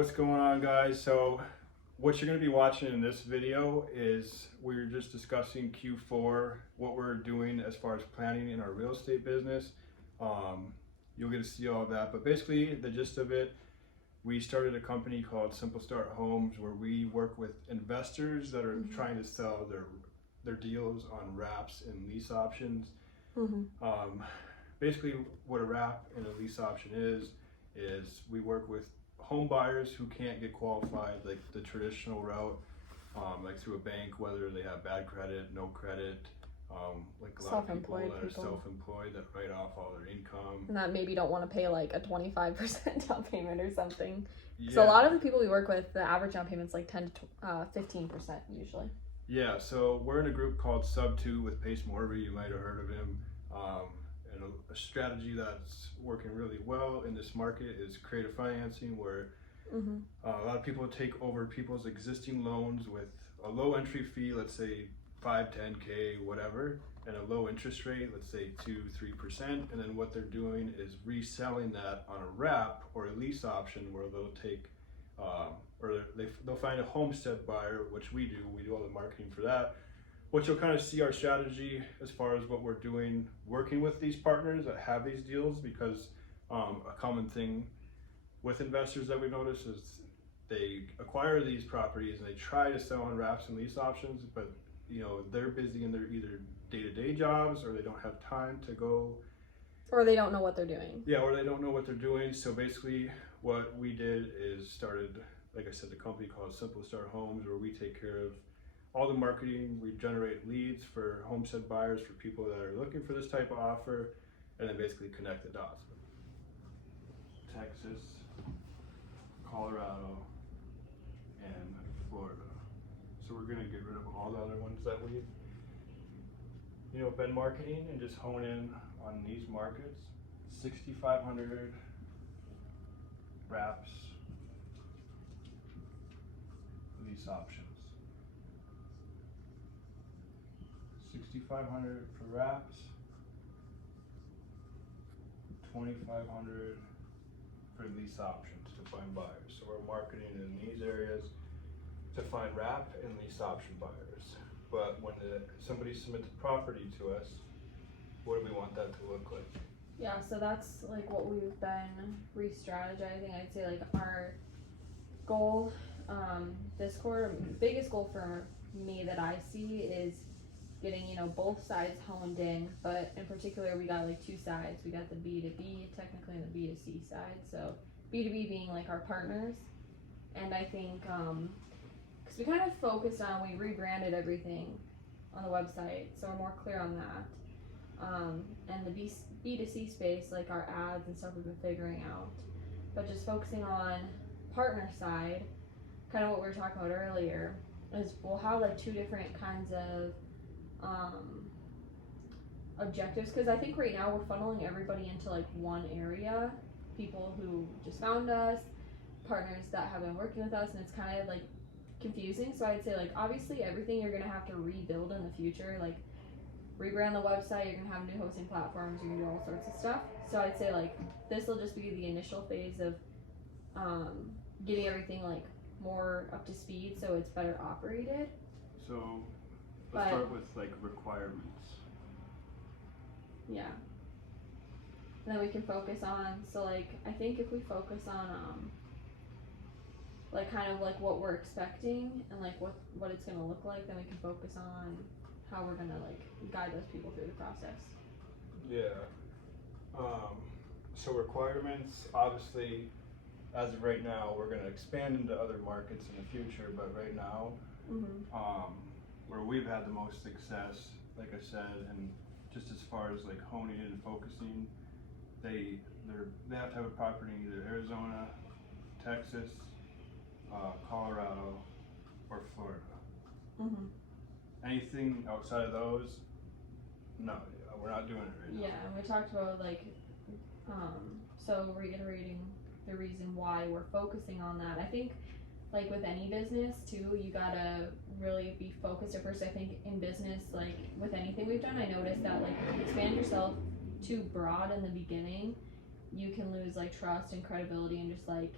what's going on, guys? So what you're going to be watching in this video is we're just discussing Q4, what we're doing as far as planning in our real estate business. You'll get to see all of that, but basically the gist of it, we started a company called Simple Start Homes where we work with investors that are trying to sell their deals on wraps and lease options. Basically what a wrap and a lease option is we work with home buyers who can't get qualified like the traditional route, like through a bank, whether they have bad credit, no credit, like a lot of people that are self-employed that write off all their income. And that maybe don't want to pay like a 25% down payment or something. Yeah. So a lot of the people we work with, the average down payment's like 10 to 15% usually. Yeah, so we're in a group called Sub2 with Pace Morby. You might have heard of him. And a strategy that's working really well in this market is creative financing, where a lot of people take over people's existing loans with a low entry fee, let's say 5, 10K, whatever, and a low interest rate, let's say 2-3%. And then what they're doing is reselling that on a wrap or a lease option, where they'll take they'll find a homestead buyer, which we do all the marketing for that. Which you'll kind of see our strategy as far as what we're doing working with these partners that have these deals, because a common thing with investors that we've noticed is they acquire these properties and they try to sell on wraps and lease options, but you know, they're busy in their either day-to-day jobs, or they don't have time to go, or they don't know what they're doing. Yeah, or they don't know what they're doing. So basically what we did is started, like I said, the company called Simple Start Homes, where we take care of all the marketing. We generate leads for homestead buyers, for people that are looking for this type of offer, and then basically connect the dots. Texas, Colorado, and Florida. So we're gonna get rid of all the other ones that we've, been marketing, and just hone in on these markets. 6,500 wraps, lease options. 6,500 for wraps, 2,500 for lease options to find buyers. So we're marketing in these areas to find wrap and lease option buyers. But when somebody submits a property to us, what do we want that to look like? Yeah, so that's like what we've been re-strategizing. I'd say like our goal this quarter, biggest goal for me that I see is getting, both sides honed in, but in particular we got like two sides. We got the B2B technically and the B2C side. So B2B being like our partners, and I think because we kind of focused on, we rebranded everything on the website, so we're more clear on that. And the B2C space, like our ads and stuff, we've been figuring out, but just focusing on partner side, kind of what we were talking about earlier, is we'll have like two different kinds of objectives, because I think right now we're funneling everybody into like one area, people who just found us, partners that have been working with us, and it's kind of like confusing. So I'd say like obviously everything you're gonna have to rebuild in the future, like rebrand the website, you're gonna have new hosting platforms, you're gonna do all sorts of stuff. So I'd say like this will just be the initial phase of getting everything like more up to speed so it's better operated. So let's start with like requirements. Yeah. And then we can focus on, so like I think if we focus on like kind of like what we're expecting and like what it's gonna look like, then we can focus on how we're gonna like guide those people through the process. Yeah. So requirements, obviously, as of right now, we're gonna expand into other markets in the future, but right now, where we've had the most success, like I said, and just as far as like honing in and focusing, they have to have a property in either Arizona, Texas, Colorado, or Florida. Anything outside of those, no, we're not doing it right now. Yeah, and we talked about like, so reiterating the reason why we're focusing on that. I think like with any business too, you gotta really be focused at first. I think in business, like with anything we've done, I noticed that like if you expand yourself too broad in the beginning, you can lose like trust and credibility and just like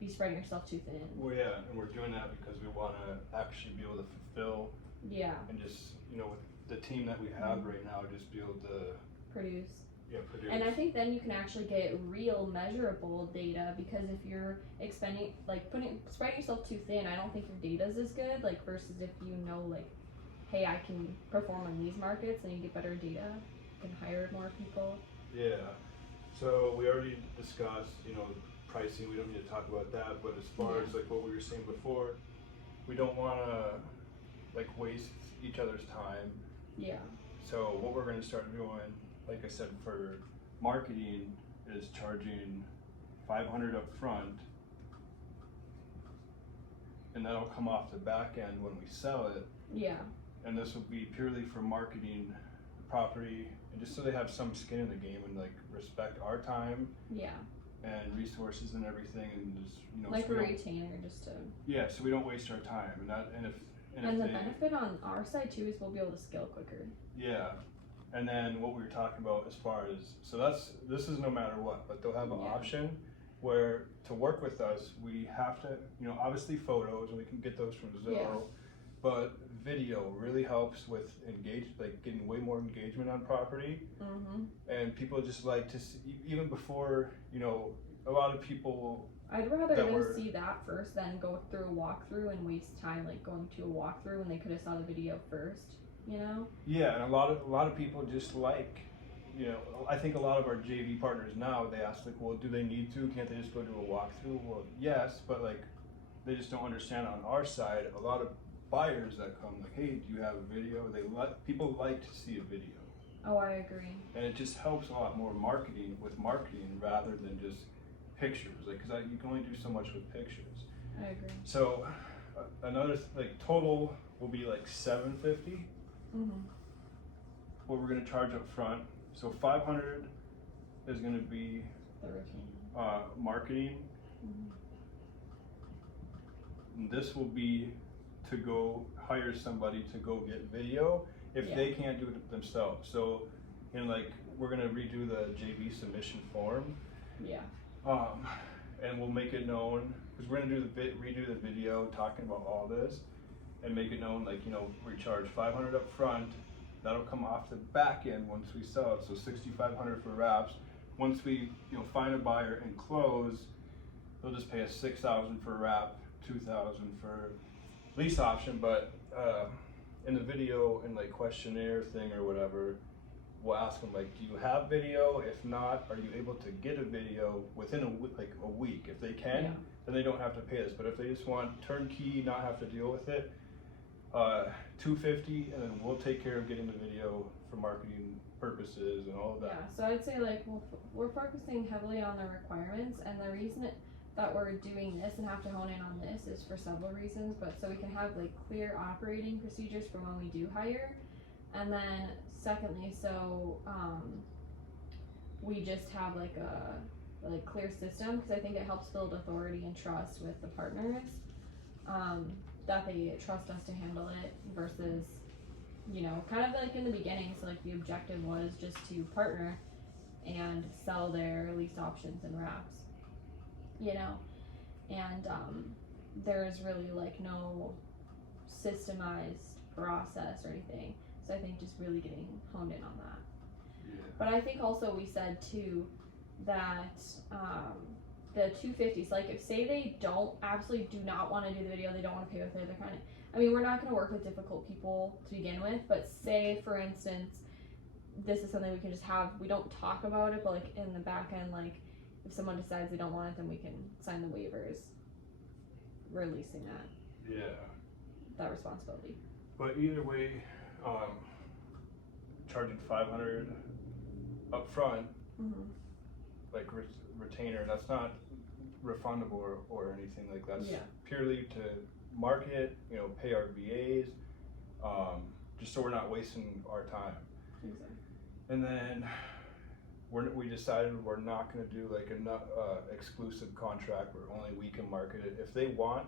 be spreading yourself too thin. Well, yeah, and we're doing that because we want to actually be able to fulfill. Yeah. And just, you know, with the team that we have right now, just be able to produce. Yeah, produce. And I think then you can actually get real measurable data, because if you're expending, like spreading yourself too thin, I don't think your data's as good, like versus if you know, like, hey, I can perform in these markets, and you get better data, you can hire more people. Yeah. So we already discussed, you know, pricing. We don't need to talk about that. But as far as like what we were saying before, we don't want to like waste each other's time. Yeah. So what we're going to start doing, like I said, for marketing, is charging $500 up front, and that'll come off the back end when we sell it. Yeah. And this will be purely for marketing the property, and just so they have some skin in the game and like respect our time. Yeah. And resources and everything, and just, you know, like so a retainer, just to. Yeah, so we don't waste our time, and that, and if and the benefit on our side too is we'll be able to scale quicker. Yeah, and then what we were talking about as far as, so this is no matter what, but they'll have an option where to work with us, we have to, you know, obviously photos, and we can get those from Zillow, but video really helps with like getting way more engagement on property. And people just like to see, even before, you know, a lot of people. I'd rather them see that first than go through a walkthrough and waste time like going to a walkthrough when they could have saw the video first, you know? Yeah, and a lot of people just like, you know, I think a lot of our JV partners now, they ask like, well, do they need to? Can't they just go do a walkthrough? Well, yes, but like, they just don't understand on our side. A lot of buyers that come like, hey, do you have a video? People like to see a video. Oh, I agree. And it just helps a lot more marketing rather than just pictures, like, because you can only do so much with pictures. I agree. So another like total will be like $750. What we're gonna charge up front. So $500 is gonna be the routine. Marketing. And this will be to go hire somebody to go get video if they can't do it themselves. So, and like, we're gonna redo the JV submission form. Yeah. And we'll make it known, because we're gonna redo the video talking about all this, and make it known, like, you know, we charge $500 up front. That'll come off the back end once we sell it. So $6,500 for wraps. Once we, you know, find a buyer and close, they'll just pay us $6,000 for wrap, $2,000 for lease option. But in the video and like questionnaire thing or whatever, we'll ask them like, do you have video? If not, are you able to get a video within a week? If they can, then they don't have to pay us. But if they just want turnkey, not have to deal with it, $250, and then we'll take care of getting the video for marketing purposes and all of that. Yeah, so I'd say like we're focusing heavily on the requirements, and the reason that we're doing this and have to hone in on this is for several reasons, but so we can have like clear operating procedures for when we do hire, and then secondly, so we just have like a clear system, because I think it helps build authority and trust with the partners, that they trust us to handle it versus, you know, kind of like in the beginning. So like the objective was just to partner and sell their lease options and wraps, you know, and there's really like no systemized process or anything. So I think just really getting honed in on that. Yeah. But I think also we said too that the 250s, like if say they absolutely do not want to do the video, they don't want to pay with it, they're kind of, I mean, we're not going to work with difficult people to begin with, but say for instance, this is something we can just have, we don't talk about it, but like in the back end, like if someone decides they don't want it, then we can sign the waivers releasing that responsibility. But either way, charging $500 up front, like retainer, that's not refundable or anything like that. That's purely to market, you know, pay our VAs, just so we're not wasting our time. Exactly. And then we decided we're not going to do like an exclusive contract where only we can market it. If they want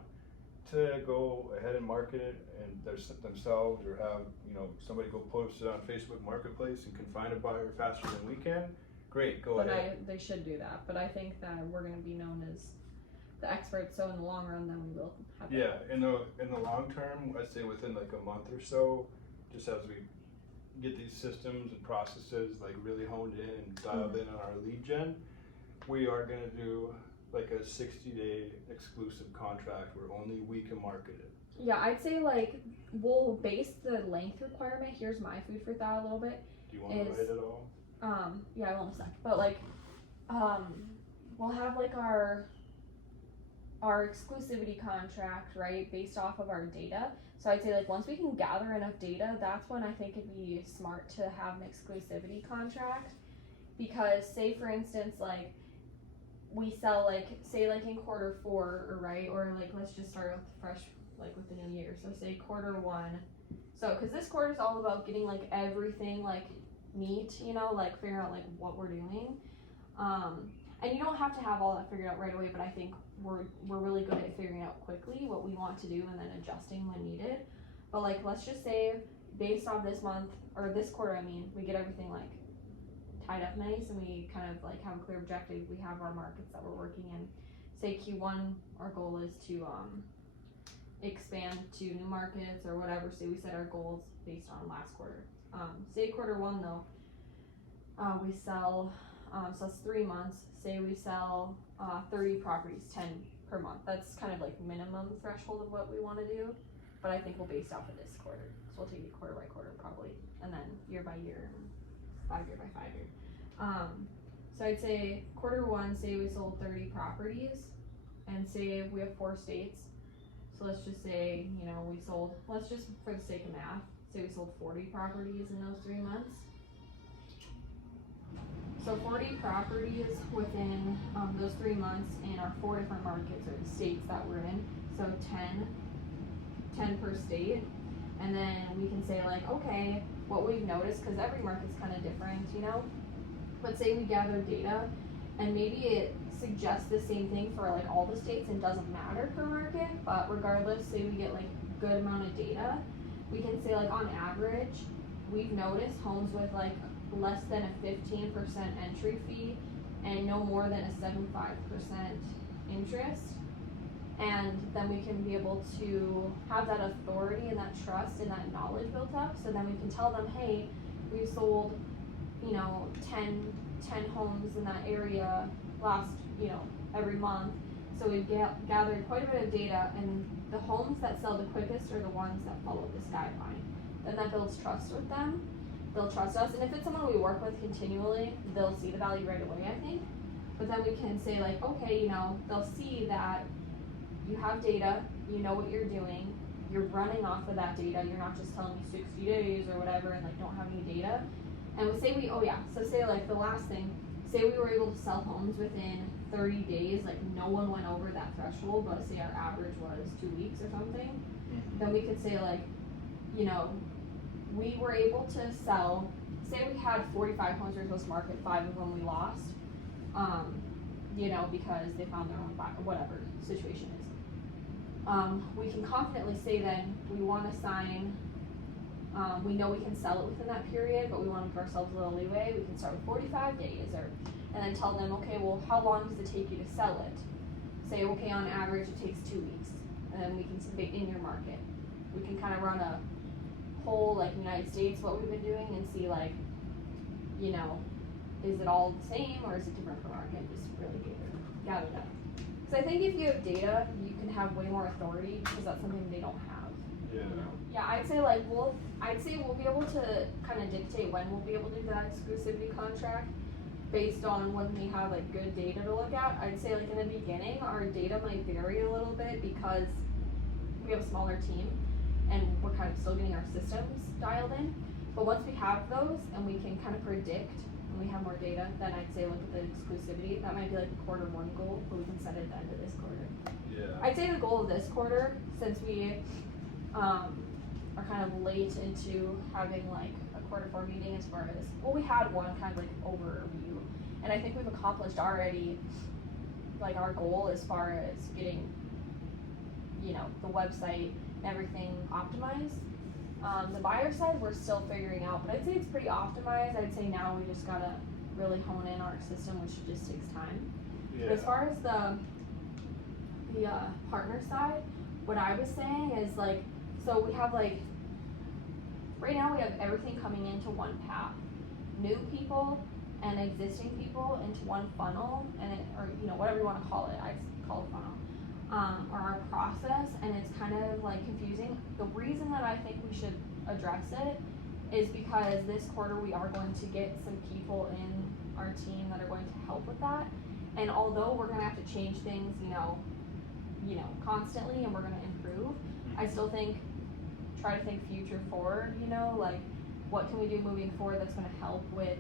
to go ahead and market it and themselves, or have, you know, somebody go post it on Facebook Marketplace and can find a buyer faster than we can, great, go ahead. They should do that, but I think that we're going to be known as the experts. So in the long run, then we will have. Yeah, in the long term, I'd say within like a month or so, just as we get these systems and processes like really honed in and dialed in on our lead gen, we are gonna do like a 60-day exclusive contract where only we can market it. Yeah, I'd say like we'll base the length requirement. Here's my food for thought a little bit. Do you want to write it all? Yeah, I will in a sec. But like, we'll have like our exclusivity contract, right, based off of our data. So I'd say like once we can gather enough data, that's when I think it'd be smart to have an exclusivity contract. Because say for instance, like we sell like say like in quarter 4, right, or like let's just start with fresh like with the new year. So say quarter 1. So because this quarter is all about getting like everything like neat, you know, like figuring out like what we're doing. And you don't have to have all that figured out right away, but I think we're really good at figuring out quickly what we want to do and then adjusting when needed. But like let's just say based on this month or this quarter, I mean, we get everything like tied up nice and we kind of like have a clear objective. We have our markets that we're working in. Say Q1, our goal is to expand to new markets or whatever. Say we set our goals based on last quarter. Say quarter 1 though, we sell, so that's 3 months. Say we sell 30 properties, 10 per month. That's kind of like minimum threshold of what we want to do. But I think we'll base off of this quarter. So we'll take it quarter by quarter probably, and then year by year, 5 year by 5 year. So I'd say quarter 1, say we sold 30 properties, and say we have 4 states. So let's just say, you know, we sold, let's just for the sake of math, say we sold 40 properties in those 3 months. So 40 properties within those 3 months in our 4 different markets or the states that we're in. So 10 per state. And then we can say like, okay, what we've noticed, because every market's kind of different, you know. But say we gather data and maybe it suggests the same thing for like all the states and doesn't matter per market, but regardless, say we get like a good amount of data, we can say like on average, we've noticed homes with like less than a 15% entry fee and no more than a 75% interest. And then we can be able to have that authority and that trust and that knowledge built up. So then we can tell them, hey, we sold, you know, 10 homes in that area last, you know, every month. So we've gathered quite a bit of data, and the homes that sell the quickest are the ones that follow this guideline. Then that builds trust with them. They'll trust us, and if it's someone we work with continually, they'll see the value right away, I think. But then we can say like, okay, you know, they'll see that you have data, you know what you're doing, you're running off of that data, you're not just telling me 60 days or whatever and like don't have any data. And we say so say like the last thing, say we were able to sell homes within 30 days, like no one went over that threshold, but say our average was 2 weeks or something, then we could say like, you know, we were able to sell, say we had 45 homes in this market, 5 of them we lost, you know, because they found their own buyer, whatever situation is. We can confidently say then we want to sign, we know we can sell it within that period, but we want to give ourselves a little leeway. We can start with 45 days and then tell them, okay, well, how long does it take you to sell it? Say, okay, on average it takes 2 weeks, and then we can say in your market. We can kind of run a whole like United States what we've been doing and see like, you know, is it all the same or is it different per market? Just really gather that. So I think if you have data, you can have way more authority because that's something they don't have. Yeah. You know? Yeah, I'd say we'll be able to kind of dictate when we'll be able to do that exclusivity contract based on when we have like good data to look at. I'd say like in the beginning, our data might vary a little bit because we have a smaller team and we're kind of still getting our systems dialed in. But once we have those and we can kind of predict and we have more data, then I'd say look at the exclusivity. That might be like the quarter 1 goal, but we can set it at the end of this quarter. Yeah. I'd say the goal of this quarter, since we are kind of late into having like a quarter 4 meeting as far as, well, we had one kind of like overview, and I think we've accomplished already like our goal as far as getting, you know, the website and everything optimized. The buyer side we're still figuring out, but I'd say it's pretty optimized. I'd say now we just gotta really hone in our system, which just takes time. Yeah. But as far as the the partner side, what I was saying is like, so we have like, right now we have everything coming into one path. New people and existing people into one funnel, and it, or you know, whatever you want to call it, I call it funnel, or our process, and it's kind of like confusing. The reason that I think we should address it is because this quarter we are going to get some people in our team that are going to help with that. And although we're gonna have to change things, constantly, and we're gonna improve, I still think try to think future forward. Like what can we do moving forward that's gonna help with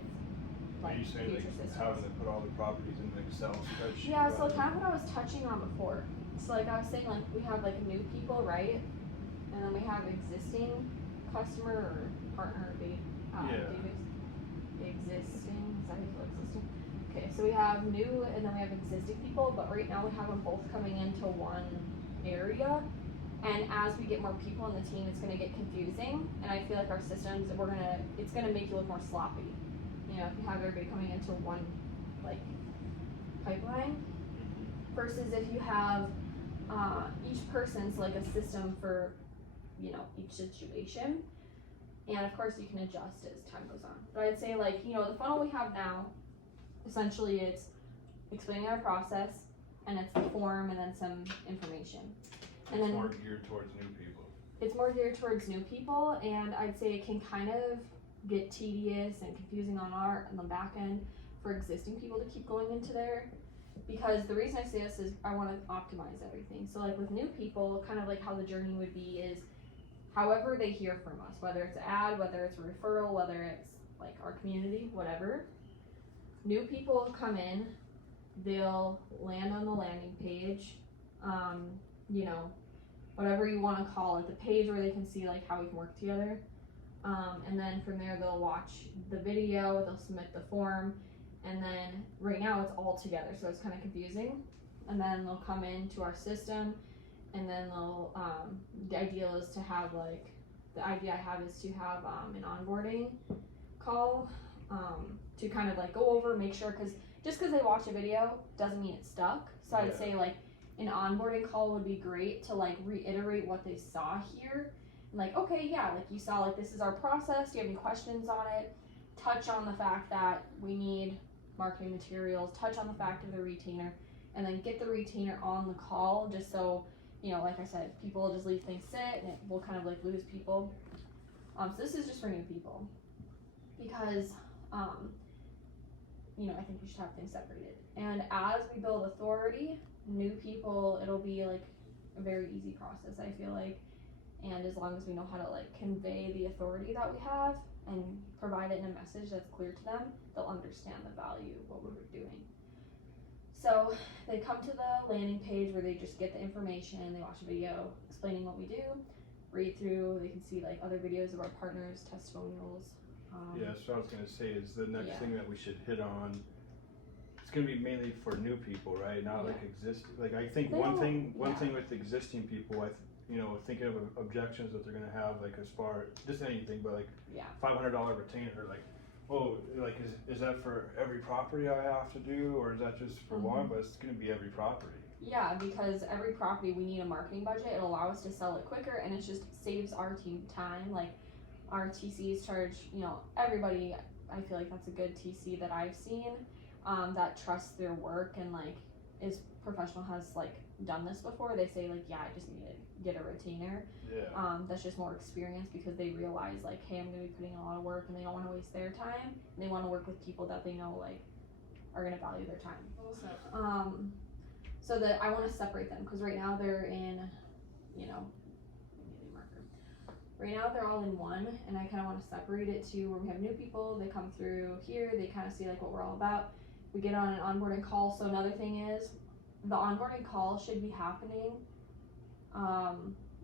Are like you saying future like systems. having to put all the properties in an Excel spreadsheet? Yeah, so kind of what I was touching on before. So like I was saying, like we have like new people, right? And then we have existing customer or partner database. Existing, is that how you spell existing? Okay, so we have new and then we have existing people, but right now we have them both coming into one area. And as we get more people on the team, it's gonna get confusing. And I feel like our systems, it's gonna make you look more sloppy. If you have everybody coming into one like pipeline versus if you have each person's like a system for each situation, and of course you can adjust as time goes on. But I'd say like the funnel we have now, essentially it's explaining our process, and it's the form and then some information. And it's then more geared towards new people. It's more geared towards new people, and I'd say it can kind of get tedious and confusing on the back end for existing people to keep going into there. Because the reason I say this is I want to optimize everything. So like with new people, kind of like how the journey would be is however they hear from us, whether it's an ad, whether it's a referral, whether it's like our community, whatever. New people come in, they'll land on the landing page, whatever you want to call it, the page where they can see like how we can work together. And then from there they'll watch the video, they'll submit the form, and then right now it's all together, so it's kind of confusing. And then they'll come into our system, and then they'll the idea is to have the idea I have is to have an onboarding call to kind of like go over, make sure, because just because they watch a video doesn't mean it's stuck. So I'd say like an onboarding call would be great to like reiterate what they saw here. Like, okay, yeah, like you saw, like this is our process. Do you have any questions on it? Touch on the fact that we need marketing materials. Touch on the fact of the retainer, and then get the retainer on the call, just so like I said, people will just leave things sit, and it will kind of like lose people. So this is just for new people, because I think we should have things separated. And as we build authority, new people, it'll be like a very easy process, I feel like. And as long as we know how to like convey the authority that we have and provide it in a message that's clear to them, they'll understand the value of what we're doing. So they come to the landing page where they just get the information, they watch a video explaining what we do, read through, they can see like other videos of our partners, testimonials. That's what I was going to say is the next thing that we should hit on. It's going to be mainly for new people, right? Not like I think one thing with existing people, thinking of objections that they're going to have, like as far just anything, but like $500 retainer, like, is that for every property I have to do, or is that just for one? But it's going to be every property. Yeah, because every property we need a marketing budget. It'll allow us to sell it quicker, and it just saves our team time. Like our TCs charge, everybody. I feel like that's a good TC that I've seen, that trusts their work and like is professional, has like done this before. They say like, I just need to get a retainer. That's just more experience, because they realize like, hey, I'm gonna be putting in a lot of work, and they don't want to waste their time. And they want to work with people that they know like are gonna value their time. So that I want to separate them, because right now they're in, right now they're all in one, and I kind of want to separate it to where we have new people. They come through here, they kind of see like what we're all about. We get on an onboarding call. So another thing is, the onboarding call should be happening.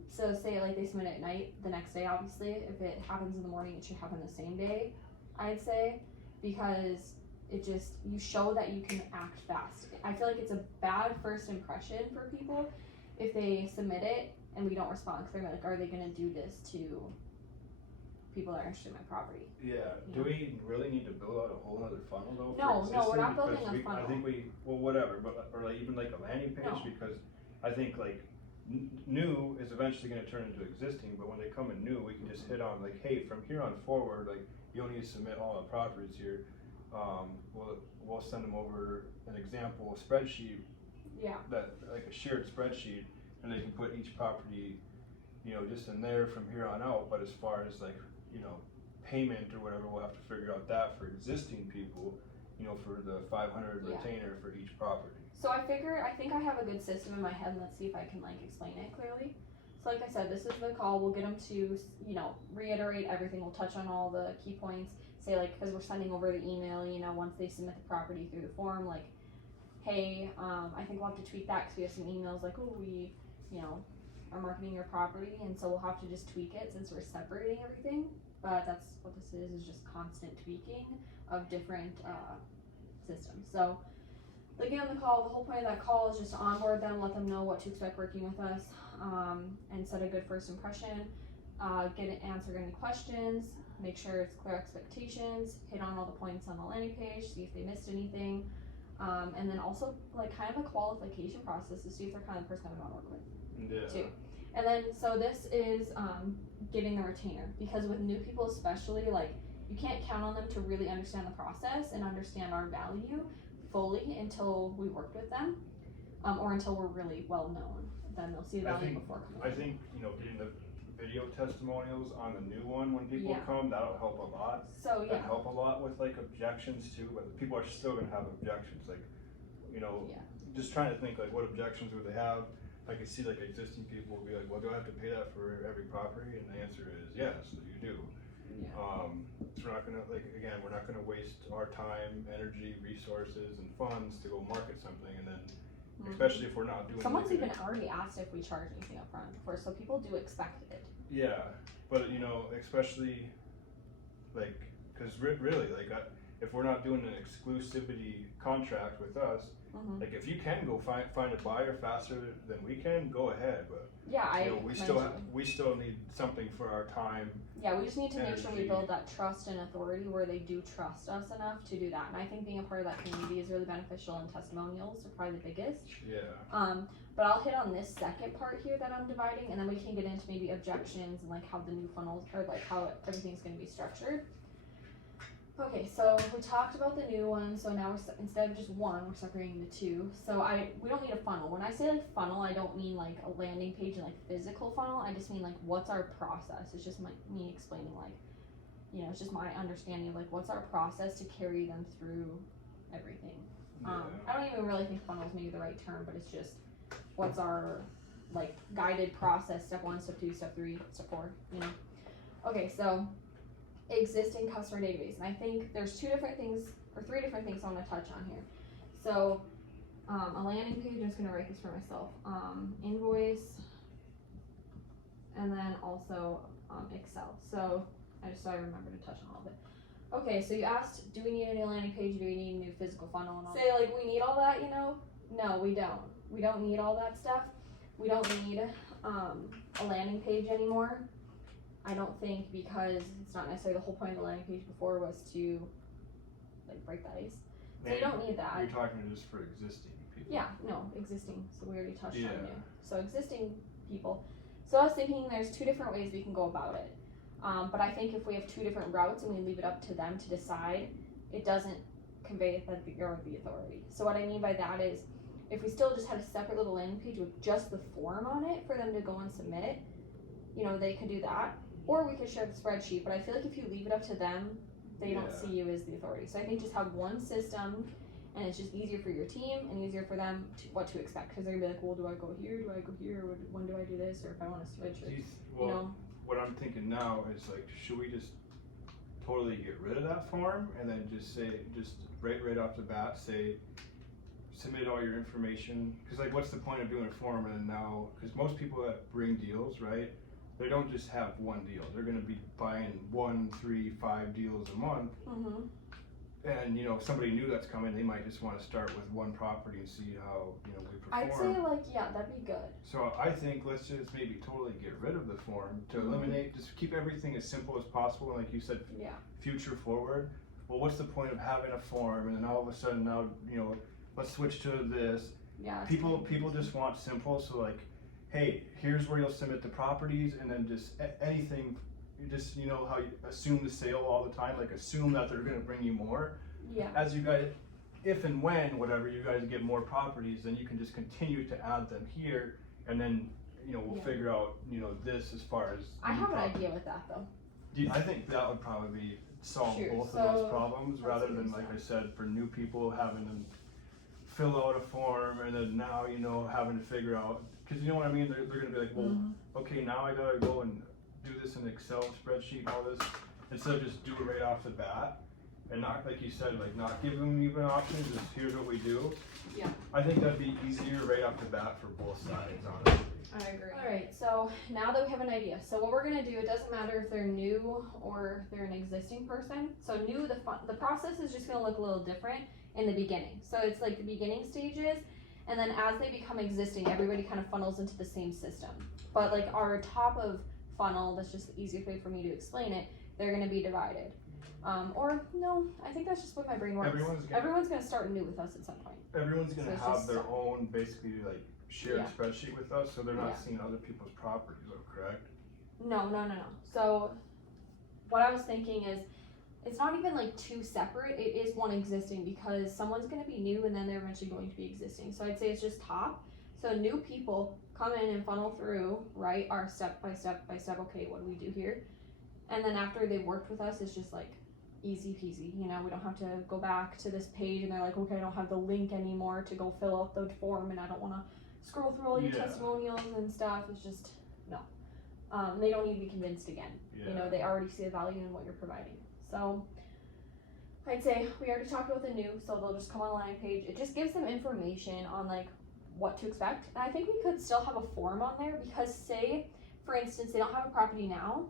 So say like they submit at night, the next day obviously. If it happens in the morning, it should happen the same day, I'd say, because you show that you can act fast. I feel like it's a bad first impression for people if they submit it and we don't respond, because they're like, are they going to do this to people that are interested in my property? Do we really need to build out a whole other funnel though? No, we're not building a funnel. I think whatever, but or like even like a landing page, because I think like new is eventually going to turn into existing, but when they come in new, we can just hit on like, hey, from here on forward, like you don't need to submit all the properties here. We'll send them over an example spreadsheet. Yeah. That like a shared spreadsheet, and they can put each property, just in there from here on out. But as far as like, payment or whatever, we'll have to figure out that for existing people, for the 500 retainer for each property. So I think I have a good system in my head, and let's see if I can like explain it clearly. So like I said, this is the call. We'll get them to, reiterate everything. We'll touch on all the key points. Say like, because we're sending over the email, once they submit the property through the form, like, hey, I think we'll have to tweak that because we have some emails like, oh, we, are marketing your property, and so we'll have to just tweak it since we're separating everything. But that's what this is just constant tweaking of different systems. So they get on the call. The whole point of that call is just to onboard them, let them know what to expect working with us, and set a good first impression. Answer any questions, make sure it's clear expectations, hit on all the points on the landing page, see if they missed anything, and then also like kind of a qualification process to see if they're kind of the person I want to work with too. And then so this is getting the retainer, because with new people especially, like you can't count on them to really understand the process and understand our value fully until we worked with them, or until we're really well known. Then they'll see the value before coming. I think getting the video testimonials on the new one when people come, that'll help a lot. So That'll help a lot with like objections too, but people are still gonna have objections. Like, just trying to think like what objections would they have. I can see like existing people will be like, well, do I have to pay that for every property? And the answer is yes, you do. Yeah. So we're not gonna waste our time, energy, resources, and funds to go market something, and then especially if we're not doing. Someone's even already asked if we charge anything up front before, so people do expect it. Yeah, but especially like, because really, like, if we're not doing an exclusivity contract with us, like if you can go find a buyer faster than we can, go ahead. But we still need something for our time. Yeah, we just need to make sure we build that trust and authority where they do trust us enough to do that. And I think being a part of that community is really beneficial, and testimonials are probably the biggest. Yeah. But I'll hit on this second part here that I'm dividing, and then we can get into maybe objections and like how the new funnels, or like how everything's going to be structured. Okay, so we talked about the new one, so now instead of just one, we're separating the two. So we don't need a funnel. When I say like funnel, I don't mean like a landing page and like physical funnel. I just mean like what's our process. It's just me explaining like, it's just my understanding of like what's our process to carry them through everything. I don't even really think funnel is maybe the right term, but it's just what's our like guided process, step 1, step 2, step 3, step 4, Okay, so existing customer database, and I think there's 2 different things or 3 different things I want to touch on here. So a landing page, I'm just going to write this for myself, invoice, and then also Excel. So I remember to touch on all of it. Okay, so you asked, do we need a new landing page, do we need a new physical funnel, and all say like we need all that, No, we don't need all that stuff. We don't need a landing page anymore. I don't think, because it's not necessarily the whole point of the landing page before was to like break the ice. So you don't need that. You're talking just for existing people. Yeah, no, existing. So we already touched on new. So existing people. So I was thinking there's 2 different ways we can go about it. But I think if we have 2 different routes and we leave it up to them to decide, it doesn't convey that you're the authority. So what I mean by that is, if we still just had a separate little landing page with just the form on it for them to go and submit, they could do that. Or we could share the spreadsheet, but I feel like if you leave it up to them, they don't see you as the authority. So I think just have one system, and it's just easier for your team and easier for them what to expect. Because they're going to be like, well, do I go here? Do I go here? Or when do I do this? Or if I want to switch? Or, what I'm thinking now is like, should we just totally get rid of that form and then just right off the bat say, submit all your information? Because like, what's the point of doing a form and then now, because most people that bring deals, right, they don't just have one deal. They're going to be buying 1, 3, 5 deals a month. And if somebody new that's coming, they might just want to start with one property and see how we perform. I'd say that'd be good. So I think let's just maybe totally get rid of the form to eliminate, just keep everything as simple as possible. And like you said, future forward. Well, what's the point of having a form and then all of a sudden now let's switch to this, Yeah. it's People kind of people confusing. just want simple. So like, hey, here's where you'll submit the properties, and then just anything. You just how you assume the sale all the time. Like assume that they're gonna bring you more. Yeah. As you guys, if and when whatever you guys get more properties, then you can just continue to add them here, and then we'll Yeah. figure out this as far as. I have an properties. idea with that though. I think that would probably solve Sure, both of so those problems let's rather do than, this like then. I said, for new people having to fill out a form and then now, having to figure out, because you know what I mean? They're going to be like, well, okay, now I got to go and do this in an Excel spreadsheet and all this, instead of just do it right off the bat. And not, like you said, like not give them even options, just here's what we do. Yeah. I think that'd be easier right off the bat for both sides, honestly. I agree. Alright, so now that we have an idea, so what we're gonna do, it doesn't matter if they're new or they're an existing person. So new, the process is just gonna look a little different in the beginning. So it's like the beginning stages, and then as they become existing, everybody kind of funnels into the same system. But like our top of funnel, that's just the easiest way for me to explain it, they're gonna be divided. Or no, I think that's just what my brain works. Everyone's gonna start new with us at some point. Everyone's gonna So it's have just their own basically like shared Yeah. spreadsheet with us, so they're not Yeah. seeing other people's properties, though, correct? No. So what I was thinking is it's not even like two separate, it is one existing because someone's gonna be new and then they're eventually going to be existing. So I'd say it's just top. So new people come in and funnel through, right, our step by step, okay, what do we do here? And then after they've worked with us, it's just like easy peasy, we don't have to go back to this page and they're like, okay, I don't have the link anymore to go fill out the form and I don't wanna scroll through all your Yeah. testimonials and stuff. It's just, no. They don't need to be convinced again. Yeah. They already see the value in what you're providing. So I'd say we already talked about the new, so they'll just come on the landing page. It just gives them information on like what to expect. And I think we could still have a form on there because say, for instance, they don't have a property now,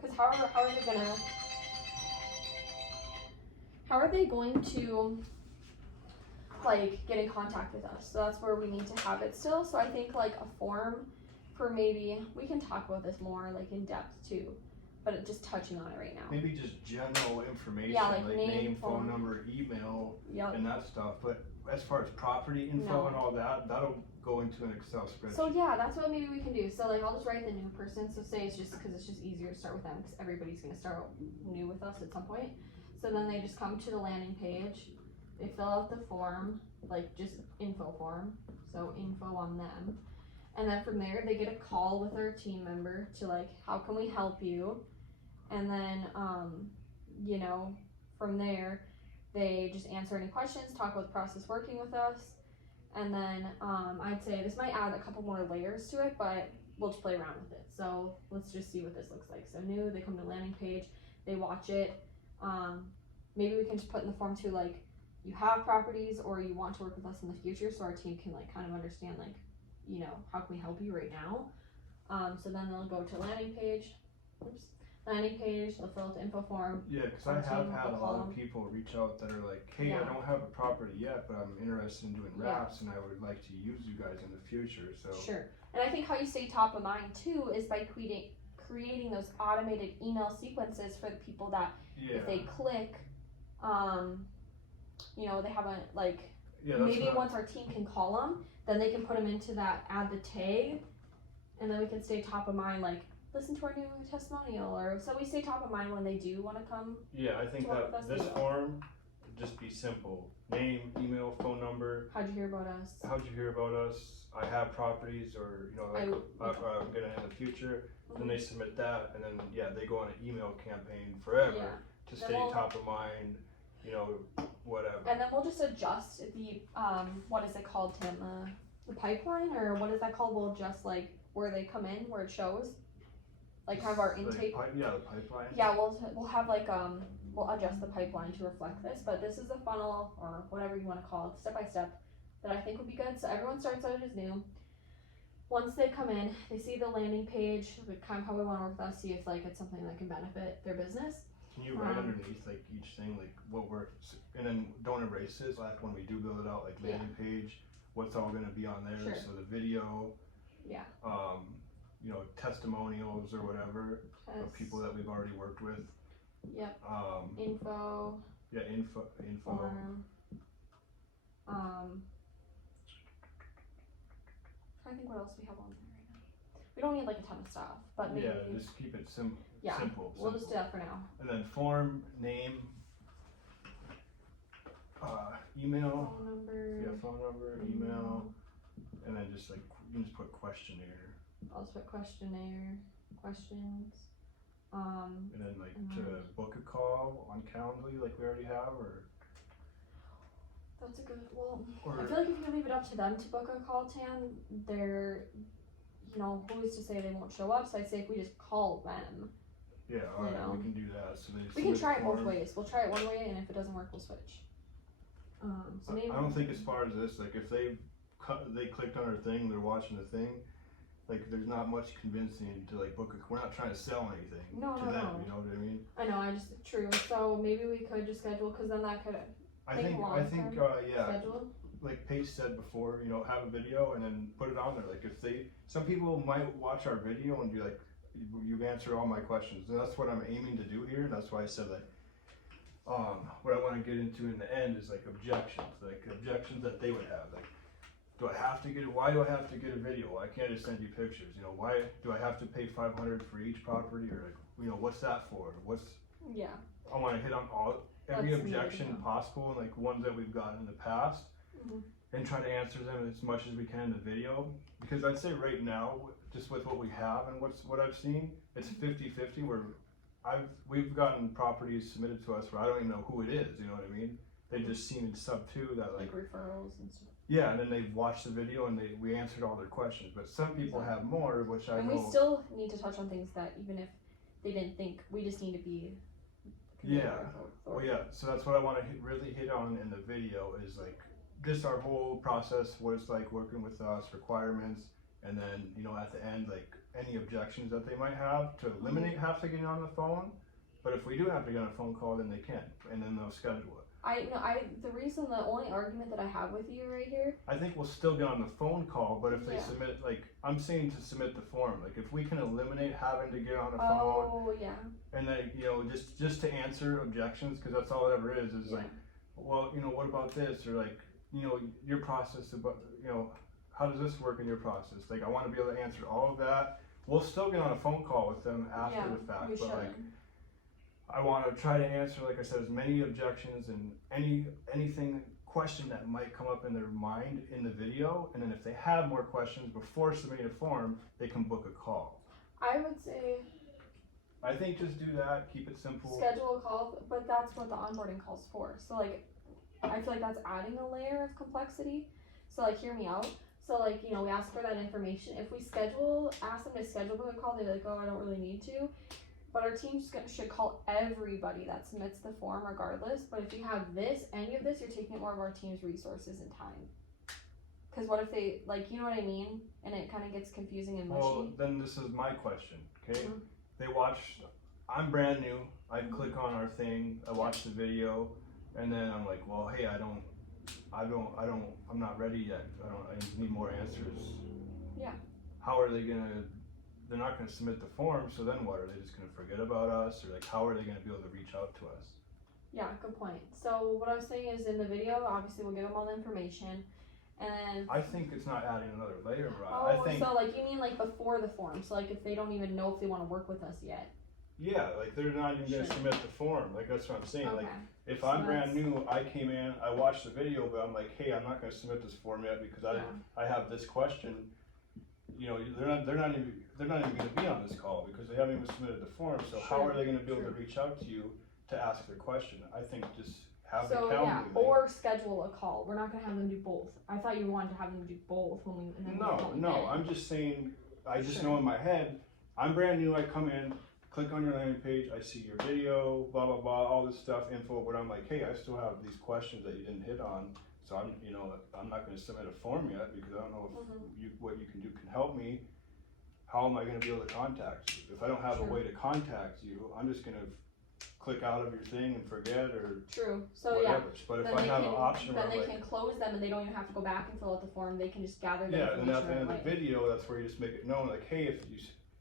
because how are they going to like get in contact with us? So that's where we need to have it still. So I think like a form for maybe, we can talk about this more like in depth too, but just touching on it right now. Maybe just general information, Yeah, like name, phone phone number, email, Yep. and that stuff. But as far as property info No. and all that, that'll go into an Excel spreadsheet. So yeah, that's what maybe we can do. So like I'll just write the new person. So say it's just because it's just easier to start with them because everybody's gonna start new with us at some point. So then they just come to the landing page, they fill out the form, like just info form. So info on them. And then from there they get a call with our team member to like, how can we help you? And then from there they just answer any questions, talk about the process working with us. And then I'd say this might add a couple more layers to it, but we'll just play around with it. So let's just see what this looks like. So new, they come to the landing page, they watch it. Maybe we can just put in the form too, like you have properties or you want to work with us in the future, so our team can like kind of understand like, how can we help you right now? So then they'll go to landing page. Landing page, they'll fill out the info form. Yeah, because I have had a lot of people reach out that are like, hey, I don't have a property yet, but I'm interested in doing wraps and I would like to use you guys in the future. So Sure. And I think how you stay top of mind too is by creating those automated email sequences for the people that if they click, they haven't like, maybe once our team can call them, then they can put them into that, add the tag, and then we can stay top of mind, like listen to our new testimonial, or so we stay top of mind when they do want to come. Yeah, I think that this form would just be simple: name, email, phone number. How'd you hear about us? How'd you hear about us? I have properties, or I'm gonna in the future. Then they submit that, and then they go on an email campaign forever to stay top of mind. Whatever. And then we'll just adjust the what is it called, Tim? The pipeline, or what is that called? We'll adjust like where they come in, where it shows. Like have our intake. The pipeline. Yeah, we'll have like we'll adjust the pipeline to reflect this, but this is a funnel or whatever you want to call it, step by step, that I think would be good. So everyone starts out as new. Once they come in, they see the landing page, kind of how we want to work with us, see if like it's something that can benefit their business. Can you write underneath like each thing, like what we're, and then don't erase this, like when we do build it out, like landing page, what's all gonna be on there? Sure. So the video. Yeah. Testimonials or whatever of people that we've already worked with. Yep. Info. Yeah, info. Form. I think what else we have on there right now. We don't need like a ton of stuff, but maybe. Yeah, just keep it simple. We'll just do that for now. And then form, name, email. Phone number. Yeah, phone number, email, and then just like you can just put questionnaire. I'll just put questionnaire, questions. And then like to book a call on Calendly like we already have, or. That's a good. Well, I feel like if you leave it up to them to book a call, Tan, they're, who's to say they won't show up? So I'd say if we just call them. Yeah, alright, we can do that. So we can try it both ways. We'll try it one way, and if it doesn't work, we'll switch. So maybe. I don't think as far as this, like if they clicked on our thing, they're watching the thing, like there's not much convincing to like book we're not trying to sell anything to them, you know what I mean? I know, true. So maybe we could just schedule, because then that could I think yeah, schedule. Like Paige said before, have a video and then put it on there. Like some people might watch our video and be like, you've answered all my questions, and that's what I'm aiming to do here. And that's why I said like, what I want to get into in the end is like objections that they would have. Like, why do I have to get a video? Why can't I just send you pictures? Why do I have to pay $500 for each property? Or like, what's that for? I want to hit on every objection possible, and like ones that we've gotten in the past, and try to answer them as much as we can in the video. Because I'd say right now, just with what we have and what I've seen, it's 50-50 where we've gotten properties submitted to us where I don't even know who it is, you know what I mean? They've just seen in sub 2 that like referrals and stuff. Yeah, and then they've watched the video and we answered all their questions. But some people have more, which I know. And we still need to touch on things that even if they didn't think, we just need to be. Yeah. Well, yeah. So that's what I want to really hit on in the video is like just our whole process, what it's like working with us, requirements, and then at the end like any objections that they might have to eliminate have to get on the phone. But if we do have to get on a phone call, then they can, and then they'll schedule it. The only argument that I have with you right here. I think we'll still get on the phone call, but if they submit, like, I'm saying to submit the form, like, if we can eliminate having to get on the phone. Oh, yeah. And then, just to answer objections, because that's all it ever is like, well, what about this? Or like, your process about, how does this work in your process? Like, I want to be able to answer all of that. We'll still get on a phone call with them after the fact, but like, I want to try to answer, like I said, as many objections and anything question that might come up in their mind in the video, and then if they have more questions before submitting a form, they can book a call. I would say. I think just do that, keep it simple. Schedule a call, but that's what the onboarding call's for. So like, I feel like that's adding a layer of complexity. So like, hear me out. So like, we ask for that information. If we ask them to schedule a call, they're like, oh, I don't really need to. But our team should call everybody that submits the form regardless. But if you have any of this, you're taking more of our team's resources and time. Because what if they, like, you know what I mean? And it kind of gets confusing and mushy. Well, then this is my question, okay? They watch, I'm brand new, I click on our thing, I watch the video, and then I'm like, well, hey, I'm not ready yet. I need more answers. Yeah. How are they they're not gonna submit the form, so then what? Are they just gonna forget about us? Or like, how are they gonna be able to reach out to us? Yeah, good point. So what I was saying is in the video, obviously we'll give them all the information, and then. I think it's not adding another layer, bro. Oh, so like you mean like before the form? So like if they don't even know if they want to work with us yet. Yeah, like they're not even gonna submit the form. Like that's what I'm saying. Okay. Like if I'm brand new, I came in, I watched the video, but I'm like, hey, I'm not gonna submit this form yet because I have this question. They're not even gonna be on this call because they haven't even submitted the form. So how are they gonna be able to reach out to you to ask their question? I think just have the calendar. Or schedule a call. We're not gonna have them do both. I thought you wanted to have them do both when we. No. I'm just saying. I just know in my head, I'm brand new. I come in, click on your landing page. I see your video, blah blah blah, all this stuff, info. But I'm like, hey, I still have these questions that you didn't hit on. So I'm not going to submit a form yet because I don't know if what you can do can help me. How am I going to be able to contact you? If I don't have a way to contact you, I'm just going to click out of your thing and forget or So whatever. But if I have an option then they can close them and they don't even have to go back and fill out the form. They can just gather the information. And at the end of the video, that's where you just make it known, like, hey,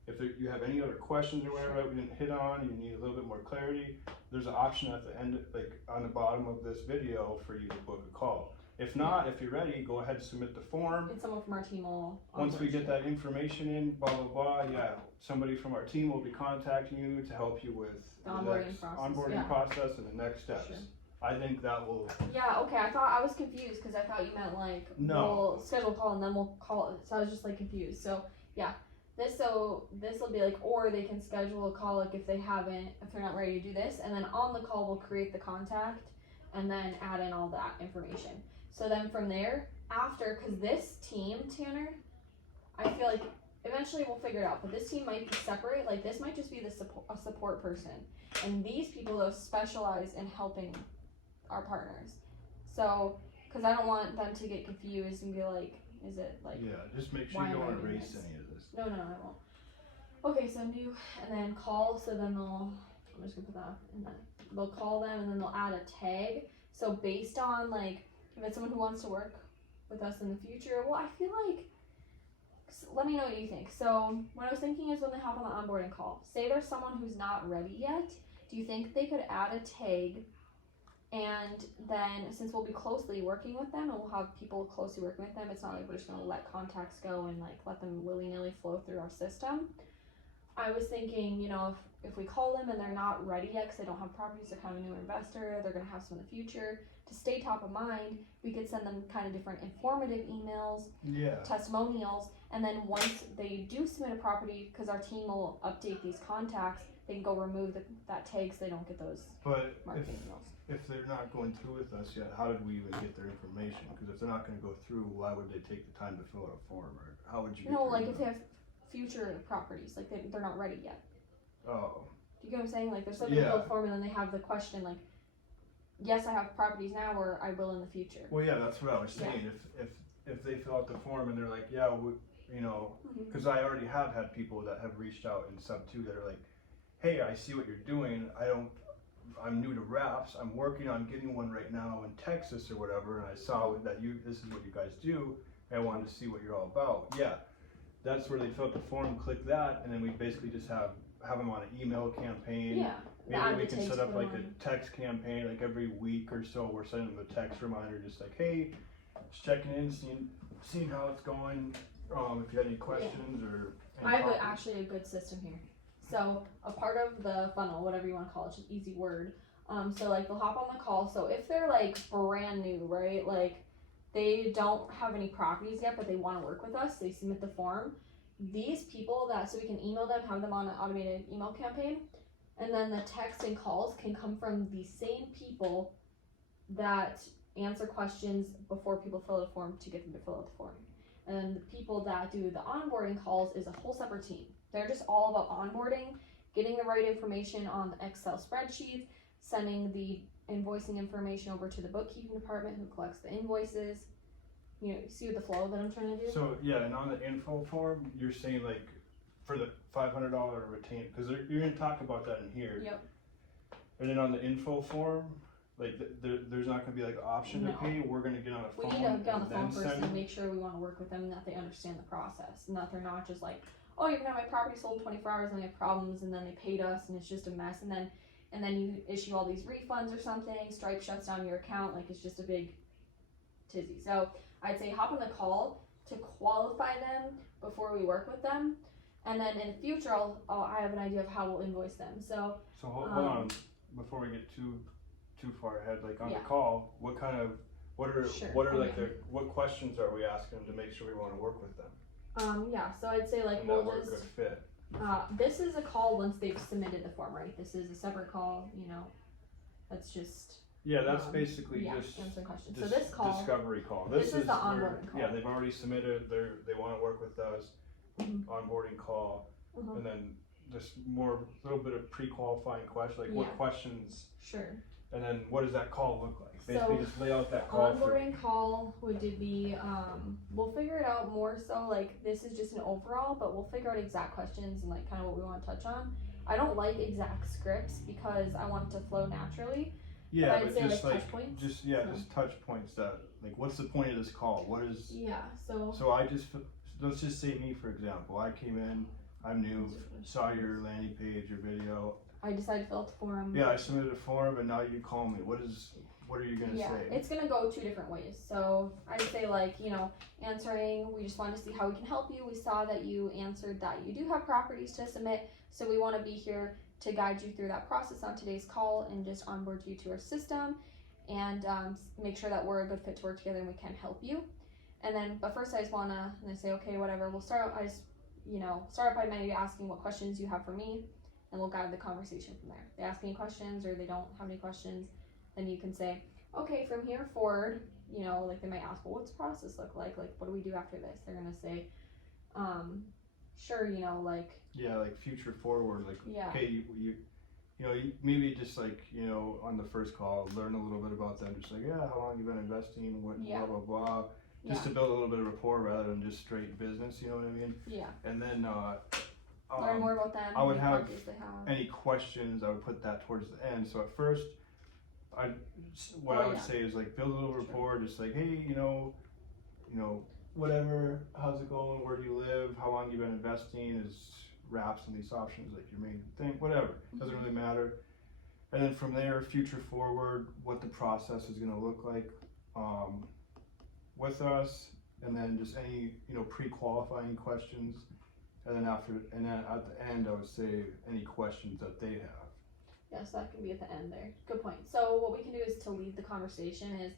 if you have any other questions or whatever that we didn't hit on, you need a little bit more clarity, there's an option at the end, like on the bottom of this video for you to book a call. If not, if you're ready, go ahead and submit the form. And someone from our team will. Once we get that information in, blah, blah, blah, yeah, somebody from our team will be contacting you to help you with The onboarding process and the next steps. Sure. I think that will. Yeah, okay, I was confused because I thought you meant like, No. we'll schedule a call and then we'll call it. So I was just like confused. So yeah, this will be like, or they can schedule a call like if they're not ready to do this, and then on the call we'll create the contact and then add in all that information. So then from there, after, because this team, Tanner, I feel like eventually we'll figure it out, but this team might be separate. Like this might just be a support person, and these people though specialize in helping our partners. So, because I don't want them to get confused and be like, is it like? Yeah, just make sure you don't erase any of this. No, I won't. Okay, so new, and then call. So then I'm just gonna put that, and then they'll call them, and then they'll add a tag. So based on like, if it's someone who wants to work with us in the future, well, I feel like, let me know what you think. So what I was thinking is when they hop on the onboarding call, say there's someone who's not ready yet, do you think they could add a tag? And then since we'll be closely working with them and we'll have people closely working with them, it's not like we're just gonna let contacts go and like let them willy-nilly flow through our system. I was thinking, if we call them and they're not ready yet because they don't have properties, they're kind of a new investor, they're gonna have some in the future, to stay top of mind, we could send them kind of different informative emails, testimonials, and then once they do submit a property, because our team will update these contacts, they can go remove that tag so they don't get those marketing emails. If they're not going through with us yet, how did we even get their information? Because if they're not going to go through, why would they take the time to fill out a form, or how would you get No, like if they have future properties, like they're not ready yet. Oh. Do you get what I'm saying? Like there's something to fill a form and then they have the question like, yes, I have properties now, or I will in the future. Well, yeah, that's what I was saying. If they fill out the form and they're like, yeah, because I already have had people that have reached out in sub 2 that are like, hey, I see what you're doing. I'm new to wraps. I'm working on getting one right now in Texas or whatever, and I saw that this is what you guys do, and I wanted to see what you're all about. Yeah, that's where they fill out the form, click that, and then we basically just have them on an email campaign. Yeah. Maybe we can set up like a text campaign, like every week or so. We're sending them a text reminder, just like, hey, just checking in, seeing how it's going. If you had any questions or. I have actually a good system here. So a part of the funnel, whatever you want to call it, just easy word. So like they'll hop on the call. So if they're like brand new, right? Like they don't have any properties yet, but they want to work with us. They submit the form. These people so we can email them, have them on an automated email campaign. And then the text and calls can come from the same people that answer questions before people fill out a form to get them to fill out the form. And then the people that do the onboarding calls is a whole separate team. They're just all about onboarding, getting the right information on the Excel spreadsheets, sending the invoicing information over to the bookkeeping department who collects the invoices. You see the flow that I'm trying to do? So yeah, and on the info form, you're saying like for the $500 retain, because you're going to talk about that in here. Yep. And then on the info form, like there's not going to be like an option to pay. We're going to get on the phone. We need to get on the phone first and make sure we want to work with them and that they understand the process and that they're not just like, oh, you can have my property sold in 24 hours and they have problems and then they paid us and it's just a mess, and then you issue all these refunds or something, Stripe shuts down your account, like it's just a big tizzy. So I'd say hop on the call to qualify them before we work with them, and then in the future I have an idea of how we'll invoice them. So hold on before we get too far ahead. Like on the call, what questions are we asking them to make sure we want to work with them? So I'd say like we'll just good fit. This is a call once they've submitted the form, right? This is a separate call, that's just that's basically just answering questions. So this call, discovery call. This is the onboarding call. Yeah, they've already submitted. They want to work with us. Onboarding call, and then just a little bit of pre-qualifying questions, like what questions. Sure. And then what does that call look like? Basically, just lay out that call. Onboarding call would be, we'll figure it out more so, like, this is just an overall, but we'll figure out exact questions and, like, kind of what we want to touch on. I don't like exact scripts because I want it to flow naturally. Yeah, but I'd say, like touch points. Just touch points that, like, what's the point of this call? What is... Yeah, so... So let's just say me, for example. I came in, I'm new, saw your landing page, your video. I decided to fill out the form. Yeah, I submitted a form, and now you call me. What is what are you gonna Yeah, say? it's gonna go two different ways. So I'd say like, you know, answering, we just want to see how we can help you. We saw that you answered that you do have properties to submit, so we want to be here to guide you through that process on today's call and just onboard you to our system and make sure that we're a good fit to work together and we can help you. And then, but first I just wanna, and I say, okay, whatever, we'll start, I just, you know, start by maybe asking what questions you have for me, and we'll guide the conversation from there. They ask any questions or they don't have any questions, then you can say, okay, from here forward, you know, like they might ask, well, what's the process look like? Like, what do we do after this? They're gonna say, sure, you know, like. Yeah, like future forward, like, Yeah. okay, you know, you maybe just like, you know, on the first call, learn a little bit about them, just like, yeah, how long you been investing, what, Yeah. blah, blah, blah. Just to build a little bit of rapport rather than just straight business, you know what I mean? Yeah. And then, learn more about them. I would have they have. any questions, I would put that towards the end. So at first, I would say is like build a little rapport, just like, hey, you know, whatever, how's it going, where do you live, how long you been investing, is wraps and lease options like your main thing, whatever, doesn't really matter. And then from there, future forward, what the process is gonna look like with us, and then just any, you know, pre-qualifying questions. And then at the end, I would say any questions that they have. Yes, that can be at the end there. Good point. So what we can do is to lead the conversation is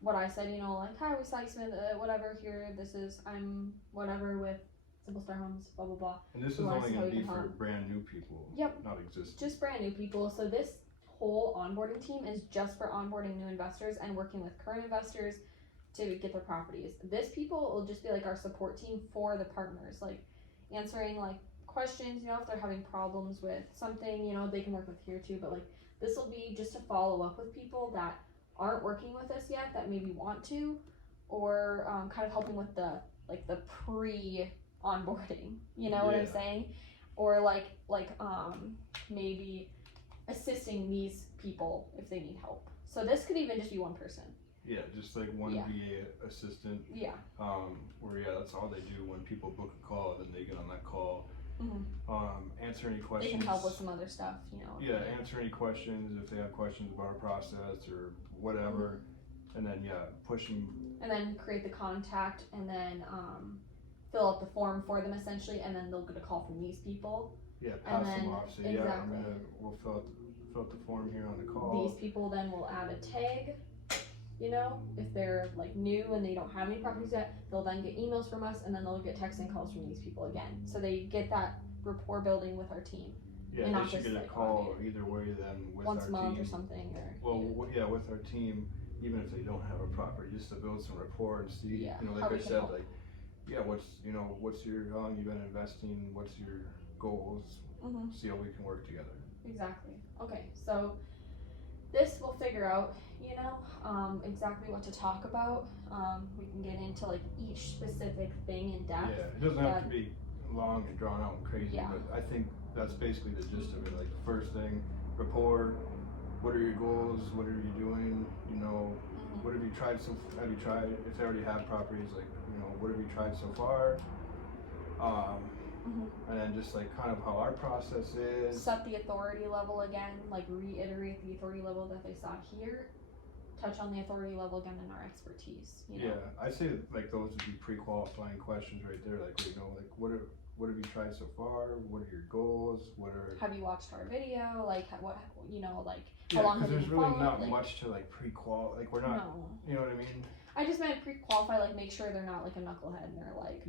what I said, you know, like, hi, we saw you submit whatever here, this is, I'm whatever with Simple Star Homes, blah, blah, blah. And this is only going to be for brand new people, not existing. Just brand new people. So this whole onboarding team is just for onboarding new investors and working with current investors to get their properties. This people will just be like our support team for the partners, like answering like questions, you know, if they're having problems with something, you know, they can work with here too. But like this will be just to follow up with people that aren't working with us yet that maybe want to, or kind of helping with the pre onboarding, you know what I'm saying, or like maybe assisting these people if they need help. So this could even just be one person. Yeah, just like one VA assistant. Yeah. Where that's all they do when people book a call, then they get on that call. Answer any questions. They can help with some other stuff, you know. Yeah, answer any questions if they have questions about our process or whatever, and then push them. And then create the contact, and then fill out the form for them essentially, and then they'll get a call from these people. Yeah, pass them off. So we'll fill out the form here on the call. These people then will add a tag. You know, if they're like new and they don't have any properties yet, they'll then get emails from us, and then they'll get texts and calls from these people again. So they get that rapport building with our team. Yeah, and they should get a call either way then with our team. Once a month or something, or with our team, even if they don't have a property, just to build some rapport and see, you know, like I said, help. like, what's your, how long you've been investing, what's your goals, see how we can work together. Exactly. Okay, so this we'll figure out, you know, exactly what to talk about. We can get into like each specific thing in depth. Yeah, it doesn't have to be long and drawn out and crazy, but I think that's basically the gist of it. Like the first thing, rapport, what are your goals, what are you doing, you know, what have you tried if they already have properties, like, you know, what have you tried so far, and then just like kind of how our process is. Set the authority level again, like reiterate the authority level that they saw here. Touch on the authority level again in our expertise. You know? Yeah, I'd say like those would be pre-qualifying questions right there. Like, you know, like what have you tried so far? What are your goals? Have you watched our video? Like what, you know, like how long have you been following? There's really not much to like pre-qual. Like we're not. No. You know what I mean? I just meant pre-qualify, like make sure they're not like a knucklehead and they're like,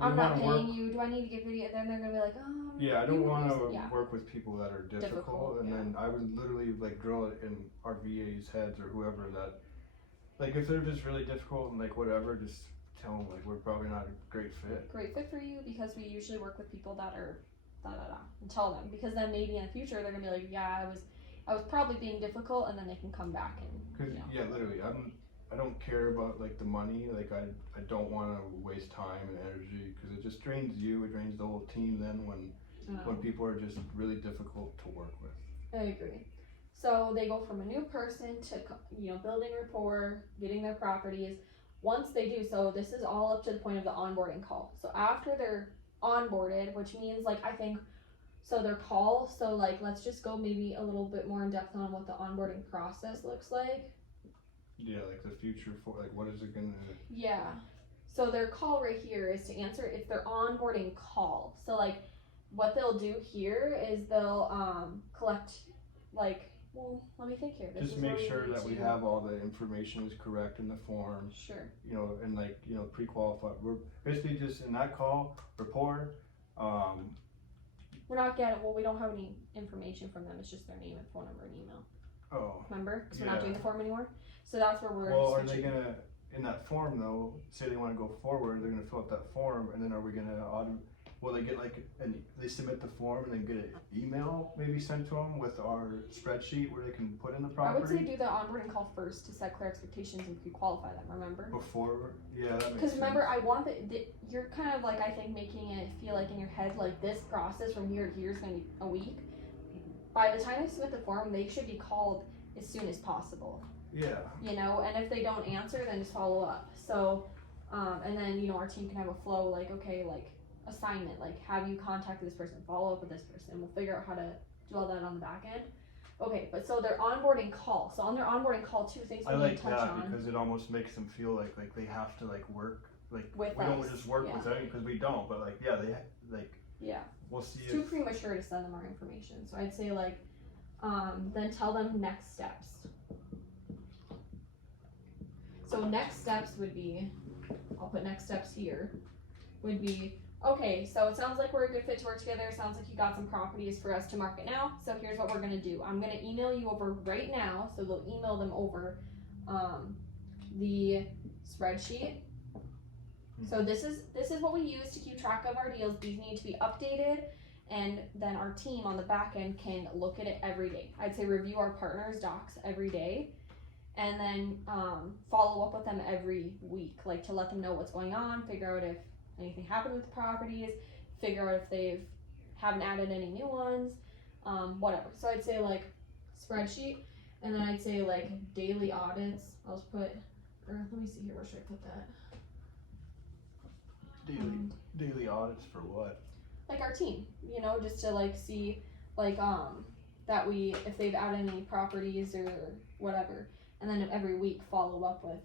I'm not paying you. Do I need to get video? Then they're gonna be like, oh. Yeah, I don't want to work with people that are difficult. And then I would literally like drill it in our VA's heads or whoever that, like if they're just really difficult and like whatever, just tell them like we're probably not a great fit. Great fit for you because we usually work with people that are and tell them, because then maybe in the future they're gonna be like, yeah, I was probably being difficult, and then they can come back and. Literally, I don't care about like the money. Like I don't want to waste time and energy because it just drains you. It drains the whole team. Then when people are just really difficult to work with. I agree. So they go from a new person to, you know, building rapport, getting their properties. Once they do so, this is all up to the point of the onboarding call. So after they're onboarded, which means like I think, so their call. So like let's just go maybe a little bit more in depth on what the onboarding process looks like. Yeah, like the future for like what is it gonna? Yeah. So their call right here is to answer. It's their onboarding call. So like, what they'll do here is they'll collect like. Well, let me think here. This Just is where make sure need that we to- have all the information is correct in the form. Sure. You know, and like pre-qualified. We're basically just in that call report. We're not getting. Well, we don't have any information from them. It's just their name and phone number and email. Oh. Remember? Because we're not Yeah. doing the form anymore. So that's where we're. Well, are they switching. gonna in that form though? Say they want to go forward, they're gonna fill out that form, and then are we gonna will they get like they submit the form and then get an email maybe sent to them with our spreadsheet where they can put in the I would say property do the onboarding call first to set clear expectations and pre-qualify them. Remember? before? Yeah, that makes Because sense. remember, I want you're kind of like I think making it feel like in your head like this process from here to here is going to be a week. By the time they submit the form, they should be called as soon as possible. Yeah. You know, and if they don't answer, then just follow up. So, and then our team can have a flow like okay, like assignment, like have you contacted this person, follow up with this person. We'll figure out how to do all that on the back end. Okay, but so their onboarding call. So on their onboarding call, two things we I need like to touch that on. because it almost makes them feel like they have to like work like With we don't us, just work yeah. with them because we don't. But like yeah, they like Yeah. we'll see It's too if premature to send them our information. So I'd say like, then tell them next steps. So next steps would be, I'll put next steps here, would be, okay, so it sounds like we're a good fit to work together. It sounds like you got some properties for us to market now. So here's what we're gonna do. I'm gonna email you over right now. So they'll email them over the spreadsheet. So this is what we use to keep track of our deals. These need to be updated, and then our team on the back end can look at it every day. I'd say review our partners' docs every day, and then follow up with them every week, like to let them know what's going on, figure out if anything happened with the properties, figure out if they've haven't added any new ones, whatever. So I'd say like spreadsheet, and then I'd say like daily audits. I'll just put, or let me see here, where should I put that? daily audits for what? Like our team, just to like see like that if they've added any properties or whatever, and then every week follow up with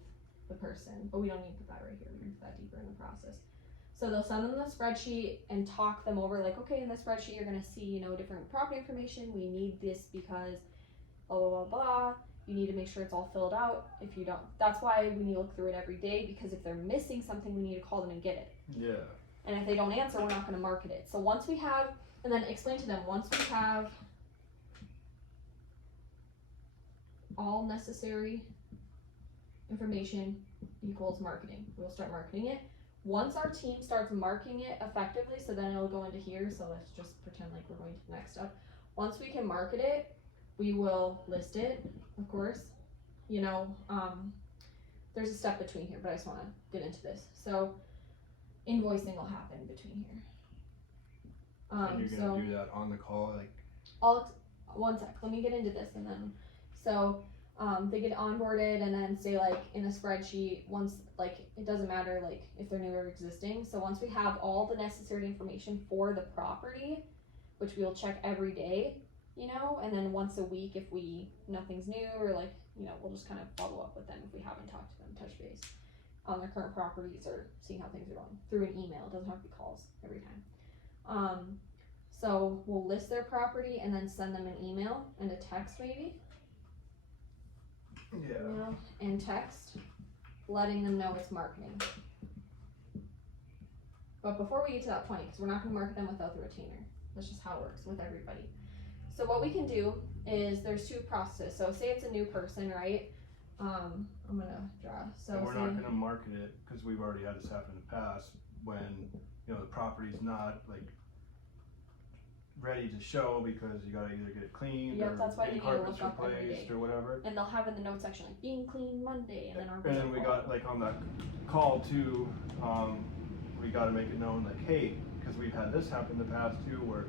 the person. But we don't need to put that right here. We can put that deeper in the process. So they'll send them the spreadsheet and talk them over like, okay, in the spreadsheet you're gonna see different property information. We need this because blah blah blah blah. You need to make sure it's all filled out. If you don't, that's why we need to look through it every day, because if they're missing something, we need to call them and get it. Yeah. And if they don't answer, we're not going to market it. So once we have, and then explain to them, once we have all necessary information equals marketing, we'll start marketing it. Once our team starts marketing it effectively, so then it'll go into here. So let's just pretend like we're going to the next step. Once we can market it, we will list it, of course. There's a step between here, but I just want to get into this. So invoicing will happen between here. And you're gonna do that on the call, like. One sec. Let me get into this, and then they get onboarded, and then say like in a spreadsheet. Once like it doesn't matter like if they're new or existing. So once we have all the necessary information for the property, which we'll check every day, and then once a week if nothing's new or like we'll just kind of follow up with them if we haven't talked to them, touch base on their current properties or seeing how things are going through an email. It doesn't have to be calls every time. So we'll list their property and then send them an email and a text maybe. Yeah. Email and text, letting them know it's marketing. But before we get to that point, because we're not going to market them without the retainer. That's just how it works with everybody. So what we can do is there's two processes. So say it's a new person, right? I'm gonna draw. So and we're not gonna market it because we've already had this happen in the past when the property's not like ready to show because you gotta either get it cleaned or that's why get they need to carpets look up every replaced day. or whatever. And they'll have in the notes section like being cleaned Monday, and then our. And then we got like on that call too. We got to make it known like, hey, because we've had this happen in the past too, where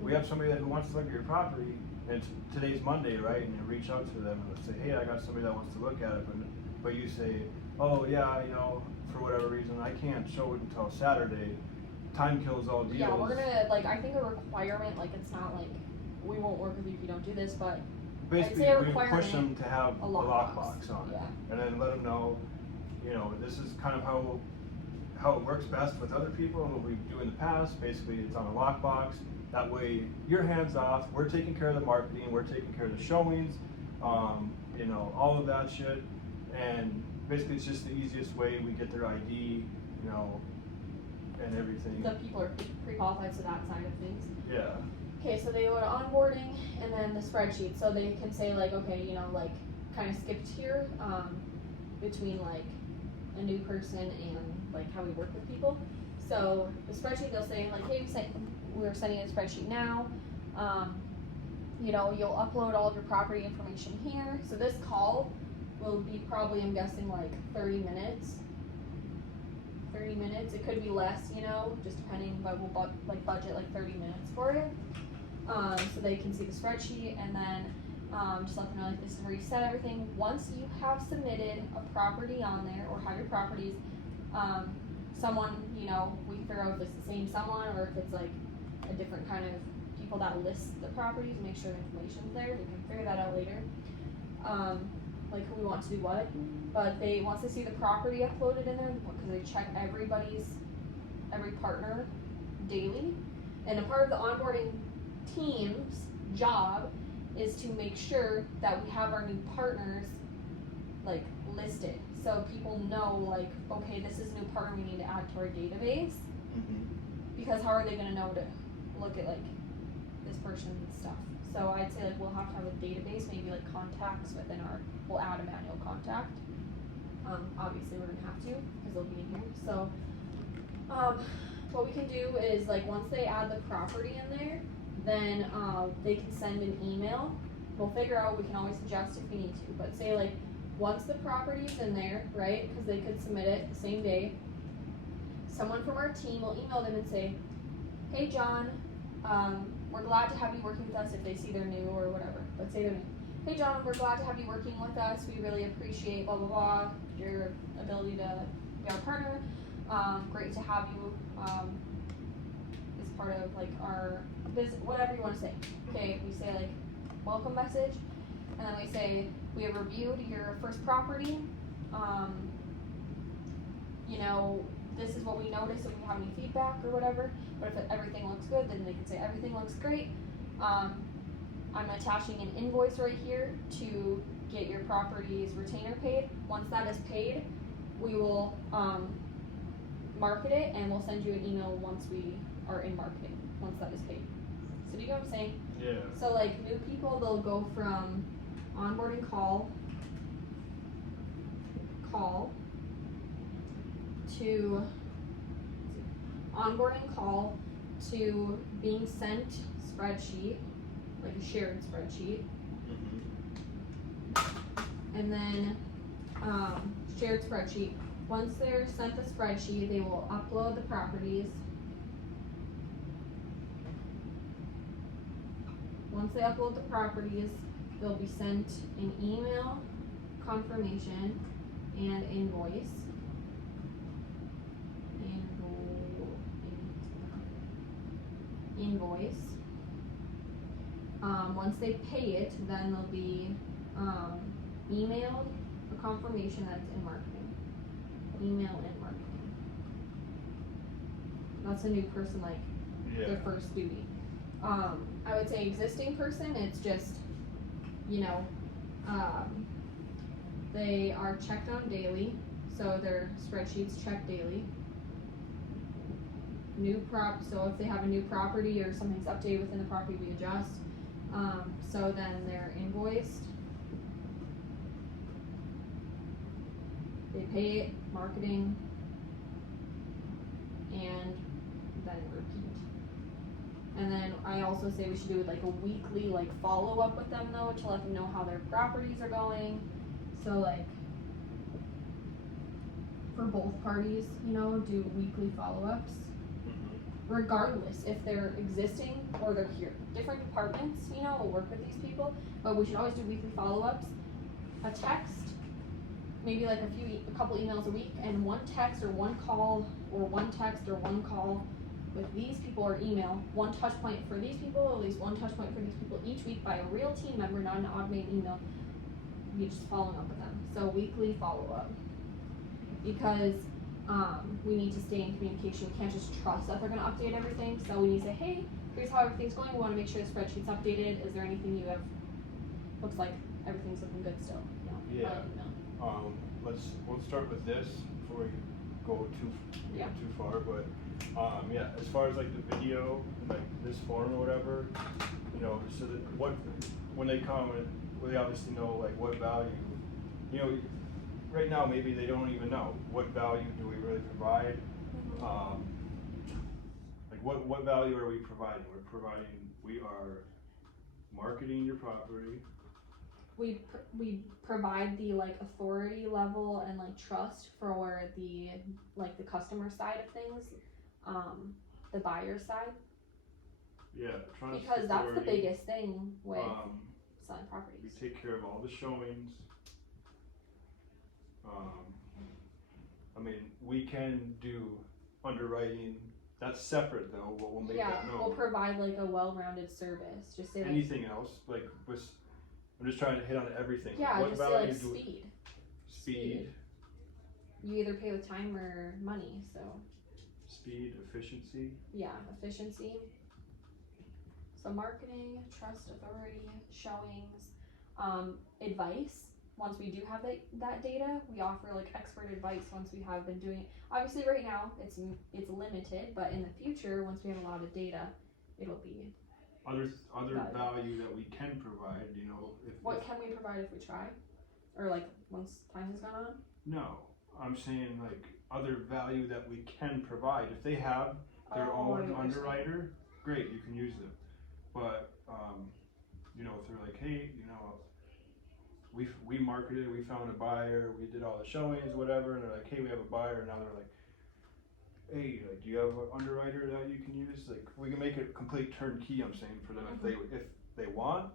we have somebody who wants to look at your property, and today's Monday, right? And you reach out to them and say, hey, I got somebody that wants to look at it, but you say, oh yeah, for whatever reason, I can't show it until Saturday. Time kills all deals. Yeah, we're gonna I think a requirement, like it's not like we won't work with you if you don't do this, but basically a we push requirement, them to have a a lockbox. lockbox on it, Yeah. and then let them know, you know, this is kind of how it works best with other people and what we do in the past. Basically, it's on a lockbox. That way, you're hands off. We're taking care of the marketing. We're taking care of the showings. You know, all of that shit. And basically, it's just the easiest way. We get their ID, you know, and everything. So people are pre-qualified to that side of things. Yeah. Okay, so they go to onboarding and then the spreadsheet. So they can say like, okay, you know, like kind of skipped here between like a new person and like how we work with people. So the spreadsheet, they'll say like, hey, we're sending a spreadsheet now. You know, you'll upload all of your property information here. So this call will be probably, I'm guessing, like 30 minutes. 30 minutes. It could be less, you know, just depending, but we'll budget like 30 minutes for it. So they can see the spreadsheet, and then just let them know like this is where you set everything. Once you have submitted a property on there or have your properties, someone, you know, we can figure out if it's the same someone or if it's like a different kind of people that list the properties, make sure the information's there. We can figure that out later. Like who we want to do what, but once they see the property uploaded in there, because they check every partner daily, and a part of the onboarding team's job is to make sure that we have our new partners like listed, so people know like, okay, this is a new partner we need to add to our database. Because how are they going to know to look at like this person's stuff? So I'd say like we'll have to have a database, maybe like contacts within we'll add a manual contact. Obviously we're gonna have to because they'll be in here. So what we can do is like once they add the property in there, then they can send an email. We'll figure out, we can always adjust if we need to, but say like once the property's in there, right, because they could submit it the same day, someone from our team will email them and say, hey John, we're glad to have you working with us, if they see they're new or whatever. Let's say they're new. Hey John, we're glad to have you working with us. We really appreciate blah blah blah your ability to be our partner. Great to have you as part of like our business, whatever you want to say. Okay, we say like welcome message, and then we say we have reviewed your first property. You know, this is what we noticed, if we have any feedback or whatever. But if everything looks good, then they can say everything looks great. I'm attaching an invoice right here to get your property's retainer paid. Once that is paid, we will market it, and we'll send you an email once we are in marketing, once that is paid. So do you know what I'm saying? Yeah. So like new people, they'll go from onboarding call to onboarding call to being sent spreadsheet, like a shared spreadsheet, and then shared spreadsheet. Once they're sent the spreadsheet, they will upload the properties. Once they upload the properties, they'll be sent an email confirmation and invoice. Once they pay it, then they'll be emailed a confirmation that it's in marketing. Email in marketing. That's a new person, like their first duty. I would say existing person, it's just, you know, they are checked on daily, so their spreadsheets check daily. So if they have a new property or something's updated within the property, we adjust. So then they're invoiced. They pay it, marketing, and then repeat. And then I also say we should do like a weekly like follow up with them though, to let them know how their properties are going. So like for both parties, you know, do weekly follow-ups. Regardless if they're existing or they're here. Different departments, you know, will work with these people, but we should always do weekly follow-ups. A text, maybe like a couple emails a week, and one text or one call, or one text or one call with these people, or email, one touch point for these people, at least one touch point for these people each week by a real team member, not an automated email. You're just following up with them. So weekly follow up. Because we need to stay in communication. We can't just trust that they're going to update everything. So we need to say, hey, here's how everything's going. We want to make sure the spreadsheet's updated. Is there anything you have? Looks like everything's looking good still. No. Yeah. We'll start with this before we go too far. But as far as like the video, like this form or whatever, you know, so that when they come, they obviously know like what value, you know. Right now, maybe they don't even know what value do we really provide. Like what value are we providing? We are marketing your property. We provide the like authority level and like trust for the like the customer side of things, the buyer side. Yeah, trust. Because that's the biggest thing with selling properties. We take care of all the showings. I mean, we can do underwriting. That's separate though. We'll make that known. We'll provide like a well-rounded service. Just say anything else like I'm just trying to hit on everything. Yeah, what just say like speed. Speed. You either pay with time or money. So. Speed, efficiency. Yeah, efficiency. So marketing, trust, authority, showings, advice. Once we do have that data, we offer like expert advice once we have been doing it. Obviously right now it's limited, but in the future, once we have a lot of data, it'll be other value that we can provide, you know. What can we provide if we try? Or like once time has gone on? No, I'm saying like other value that we can provide. If they have their own underwriter, great, you can use them. But you know, if they're like, hey, you know, we marketed, we found a buyer, we did all the showings, whatever, and they're like, hey, we have a buyer, and now they're like, hey, like, do you have an underwriter that you can use? Like, we can make it complete turnkey, I'm saying, for them. If they want.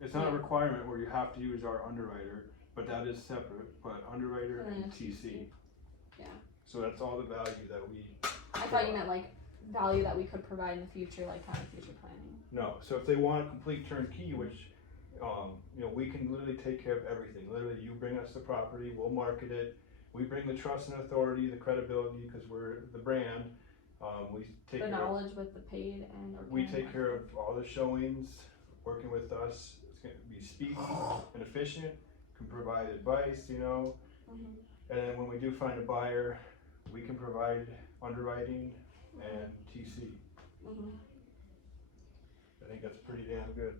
It's not a requirement where you have to use our underwriter, but that is separate. But underwriter and TC. Yeah. So that's all the value that we. I thought you meant like value that we could provide in the future, like kind of future planning. No. So if they want a complete turnkey, which you know, we can literally take care of everything. Literally, you bring us the property, we'll market it. We bring the trust and authority, the credibility, because we're the brand. We take the knowledge with the paid and organic. We take care of all the showings. Working with us, it's going to be speedy and efficient. Can provide advice, you know. And then when we do find a buyer, we can provide underwriting and TC. I think that's pretty damn good.